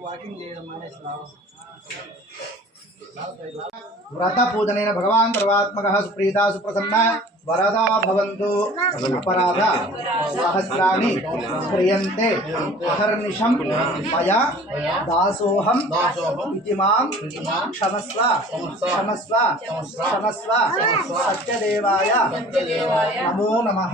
Walking చేయడం మానేసి వ్రత व्रत पूजन भगवान सर्वात्मकः सुप्रीता, सुप्रसन्ना, वरदा भवन्तु। अपराधा, सहस्राणि क्रियन्ते। अहर्निशं मया क्षमस्व क्षमस्व क्षमस्व। सत्यदेवाय नमो नमः।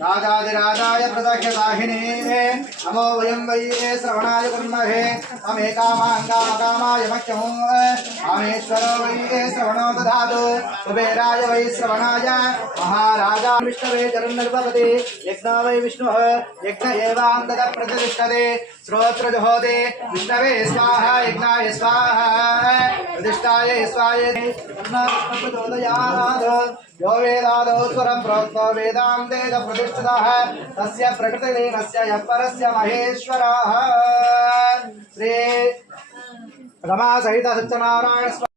राजाधिराजाय प्रदक्षदाहिने नमो वयं वै श्रवणाय कुर्महे अमे कामाङ्गामकामाय मह्यमो रामेश्वरो वै श्रवणो दधातु कुबेराय वै श्रवणाय महाराजा विष्णवे जगन्नर्भवति यज्ञो वै विष्णुः यज्ञ एवान्तः प्रतिष्ठते श्रोत्रजुहोति विष्णवे स्वाहा यज्ञाय स्वाहा प्रतिष्ठाय स्वाय यो वेदादौ स्वरं प्रोक्तो वेदान्तेन प्रतिष्ठितः तस्य प्रकृतिलीनस्य यः परस्य महेश्वरः श्री रमासहित सत्यनारायण स्वामी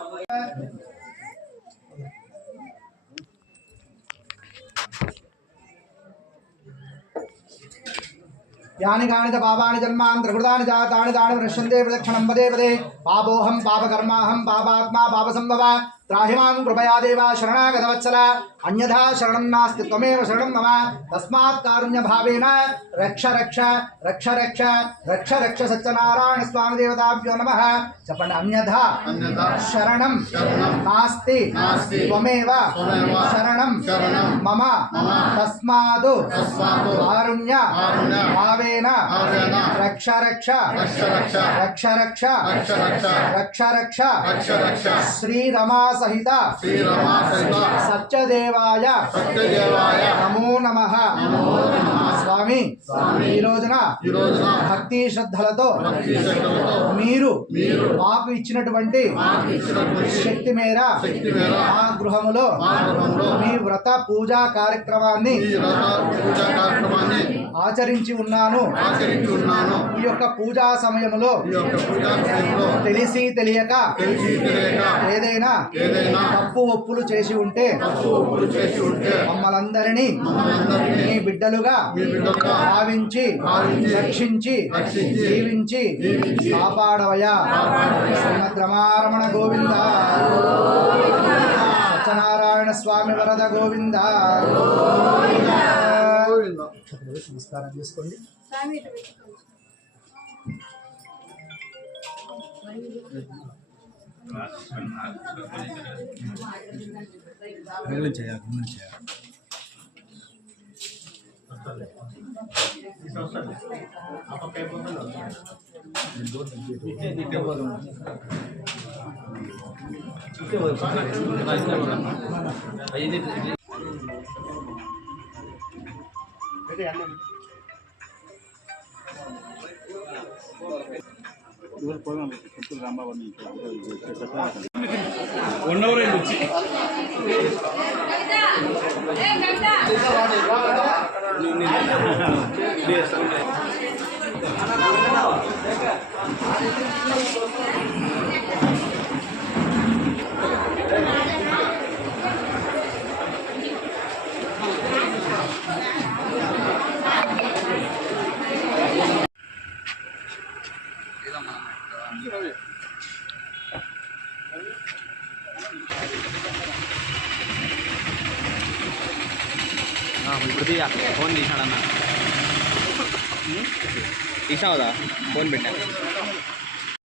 यानि कानि च पापानि जन्मान्तर्भृतानि जातानि तानि नश्यन्ते प्रदक्षिणं पदे पदे पापोऽहं पापकर्माहं पापात्मा पापसम्भव। త్రాహిమాం కృపయా దేవా శరణాగతవత్సల అన్యథా శరణం నాస్తి త్వమేవ శరణం మమ తస్మాత్ కారుణ్యభావేన రక్ష రక్ష రక్ష రక్ష రక్ష రక్ష సత్యనారాయణ స్వామి దేవతాభ్యో నమ చెప్పండి అన్యథా శరణం నాస్తి త్వమేవ శరణం మమ తస్మాదు కారుణ్య భావేన రక్ష రక్ష రక్ష రక్ష రక్ష రక్ష రక్ష శ్రీరమాస సహిత సత్యదేవాయ. నమో నమ. స్వామి. ఈ రోజున భక్తి శ్రద్ధలతో మీరు మాకు ఇచ్చినటువంటి శక్తి మేర మా గృహములో మీ వ్రత పూజా కార్యక్రమాన్ని ఆచరించి ఉన్నాను. ఈ యొక్క పూజా సమయంలో తెలిసి తెలియక ఏదైనా తప్పు ఒప్పులు చేసి ఉంటే మమ్మలందరినీ మీ బిడ్డలుగా భావించి రక్షించి జీవించి కాపాడవయా సమగ్రమారమణ గోవింద. సత్యనారాయణ స్వామి వరద గోవింద. నమస్కారం చేసుకోండి. చేయాలి చేయాలి వస్తాడు ఆ పక్క అయిపోతుంది ஒன் ஹவர் இருந்துச்சு ચૂંટણીઓની બે ఇప్పుడు తీయా ఫోన్ తీసాడన్న తీసావుదా ఫోన్ పెట్టా.